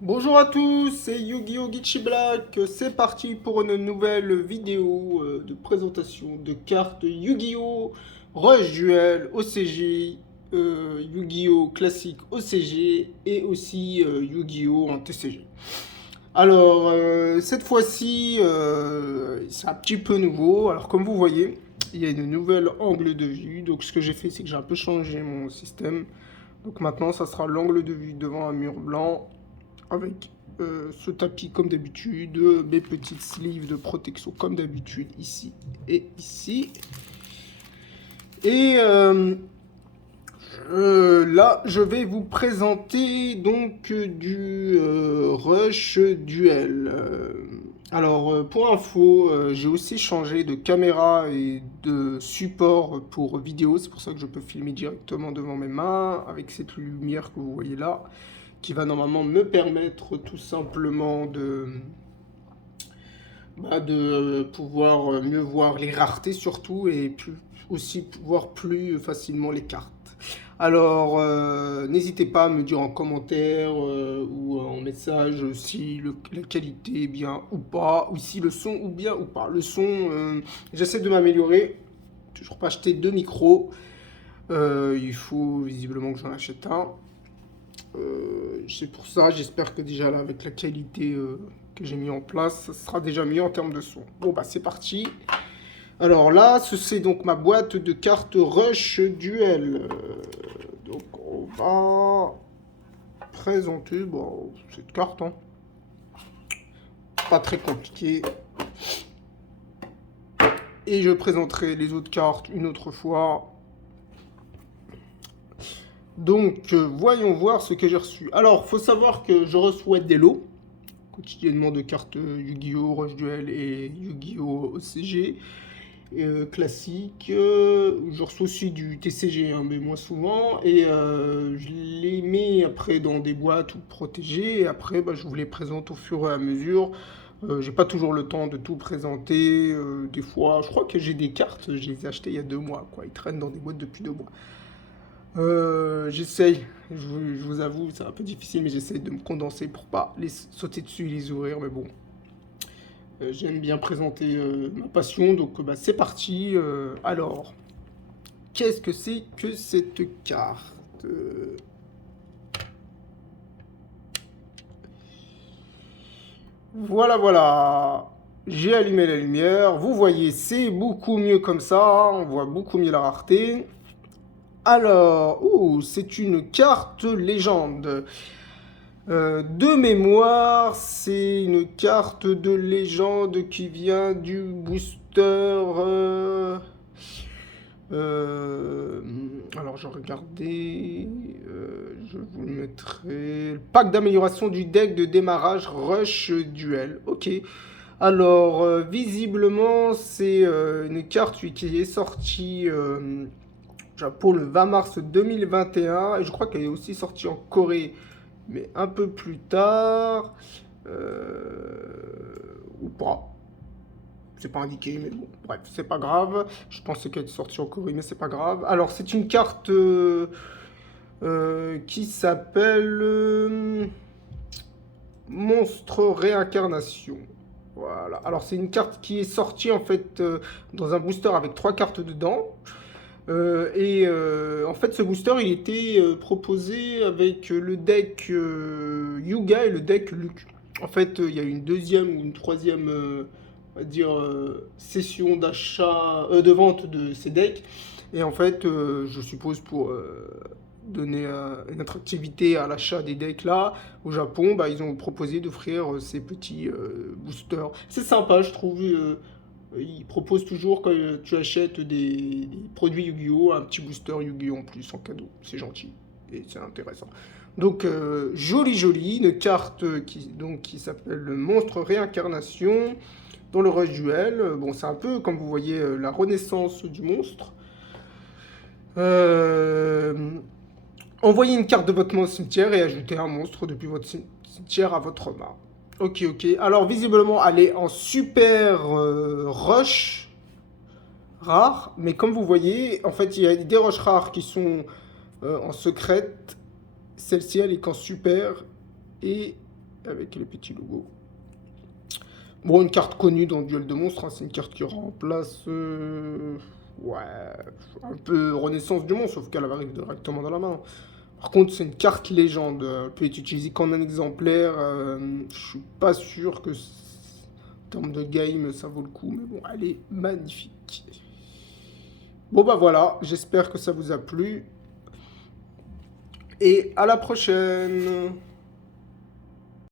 Bonjour à tous, c'est Yu-Gi-Oh! Geechi Black. C'est parti pour une nouvelle vidéo de présentation de cartes Yu-Gi-Oh! Rush Duel OCG, Yu-Gi-Oh! Classique OCG et aussi Yu-Gi-Oh! En TCG. Alors, cette fois-ci, c'est un petit peu nouveau. Alors, comme vous voyez, il y a une nouvelle angle de vue. Donc, ce que j'ai fait, c'est que j'ai un peu changé mon système. Donc, maintenant, ça sera l'angle de vue devant un mur blanc avec ce tapis comme d'habitude, mes petites sleeves de protection comme d'habitude ici et ici. Et là, je vais vous présenter donc du Rush Duel. Alors, pour info, j'ai aussi changé de caméra et de support pour vidéo. C'est pour ça que je peux filmer directement devant mes mains avec cette lumière que vous voyez là, qui va normalement me permettre tout simplement de pouvoir mieux voir les raretés surtout et aussi voir plus facilement les cartes. Alors, n'hésitez pas à me dire en commentaire ou en message si la qualité est bien ou pas, ou si le son est bien ou pas. Le son, j'essaie de m'améliorer. Toujours pas acheté deux micros. Il faut visiblement que j'en achète un. C'est pour ça, j'espère que déjà là, avec la qualité que j'ai mis en place, ça sera déjà mieux en termes de son. Bon, bah c'est parti. Alors là, c'est donc ma boîte de cartes Rush Duel. Donc on va présenter cette carte. Hein. Pas très compliqué. Et je présenterai les autres cartes une autre fois. Donc, voyons voir ce que j'ai reçu. Alors, faut savoir que je reçois des lots quotidiennement de cartes Yu-Gi-Oh! Rush Duel et Yu-Gi-Oh! OCG classique. Je reçois aussi du TCG, hein, mais moins souvent. Et je les mets après dans des boîtes ou protégées. Et après, je vous les présente au fur et à mesure. J'ai pas toujours le temps de tout présenter. Des fois, je crois que j'ai des cartes, je les ai achetées il y a 2 mois. Quoi. Ils traînent dans des boîtes depuis 2 mois. J'essaye, je vous avoue, c'est un peu difficile, mais j'essaye de me condenser pour pas les sauter dessus et les ouvrir. Mais bon, j'aime bien présenter ma passion, donc c'est parti. Alors, qu'est-ce que c'est que cette carte? Voilà, voilà. J'ai allumé la lumière. Vous voyez, c'est beaucoup mieux comme ça. On voit beaucoup mieux la rareté. Alors, c'est une carte légende. De mémoire, c'est une carte de légende qui vient du booster. Euh, alors, je regardais. Je vous le mettrai. Le pack d'amélioration du deck de démarrage Rush Duel. Ok. Alors, visiblement, c'est une carte qui est sortie au Japon le 20 mars 2021. Et je crois qu'elle est aussi sortie en Corée, mais un peu plus tard. Ou pas. C'est pas indiqué, mais bon, bref, c'est pas grave. Je pensais qu'elle était sortie en Corée, mais c'est pas grave. Alors, c'est une carte qui s'appelle Monstre Réincarnation. Voilà. Alors, c'est une carte qui est sortie en fait dans un booster avec 3 cartes dedans. En fait, ce booster, il était proposé avec le deck Yuga et le deck Luke. En fait, il y a eu une deuxième ou une troisième, on va dire, session d'achat, de vente de ces decks. Et en fait, je suppose pour donner une attractivité à l'achat des decks là, au Japon, ils ont proposé d'offrir ces petits boosters. C'est sympa, je trouve. Ils proposent toujours quand tu achètes des produits Yu-Gi-Oh! Un petit booster Yu-Gi-Oh! En plus en cadeau. C'est gentil et c'est intéressant. Donc, jolie, une carte qui s'appelle le Monstre Réincarnation dans le Rush Duel. Bon, c'est un peu, comme vous voyez, la renaissance du monstre. Euh, Envoyez une carte de votre cimetière et ajoutez un monstre depuis votre cimetière à votre main. Ok, ok. Alors, visiblement, elle est en super rush rare. Mais comme vous voyez, en fait, il y a des rushs rares qui sont en secrète. Celle-ci, elle est qu'en super. et avec les petits logos. Bon, une carte connue dans Duel de Monstres, hein, c'est une carte qui remplace, ouais, un peu Renaissance du Monstre, sauf qu'elle arrive directement dans la main. Par contre, c'est une carte légende, elle peut être utilisée qu'en un exemplaire. Je suis pas sûr que, en termes de game, ça vaut le coup, mais bon, elle est magnifique. Bon bah voilà, j'espère que ça vous a plu, et à la prochaine.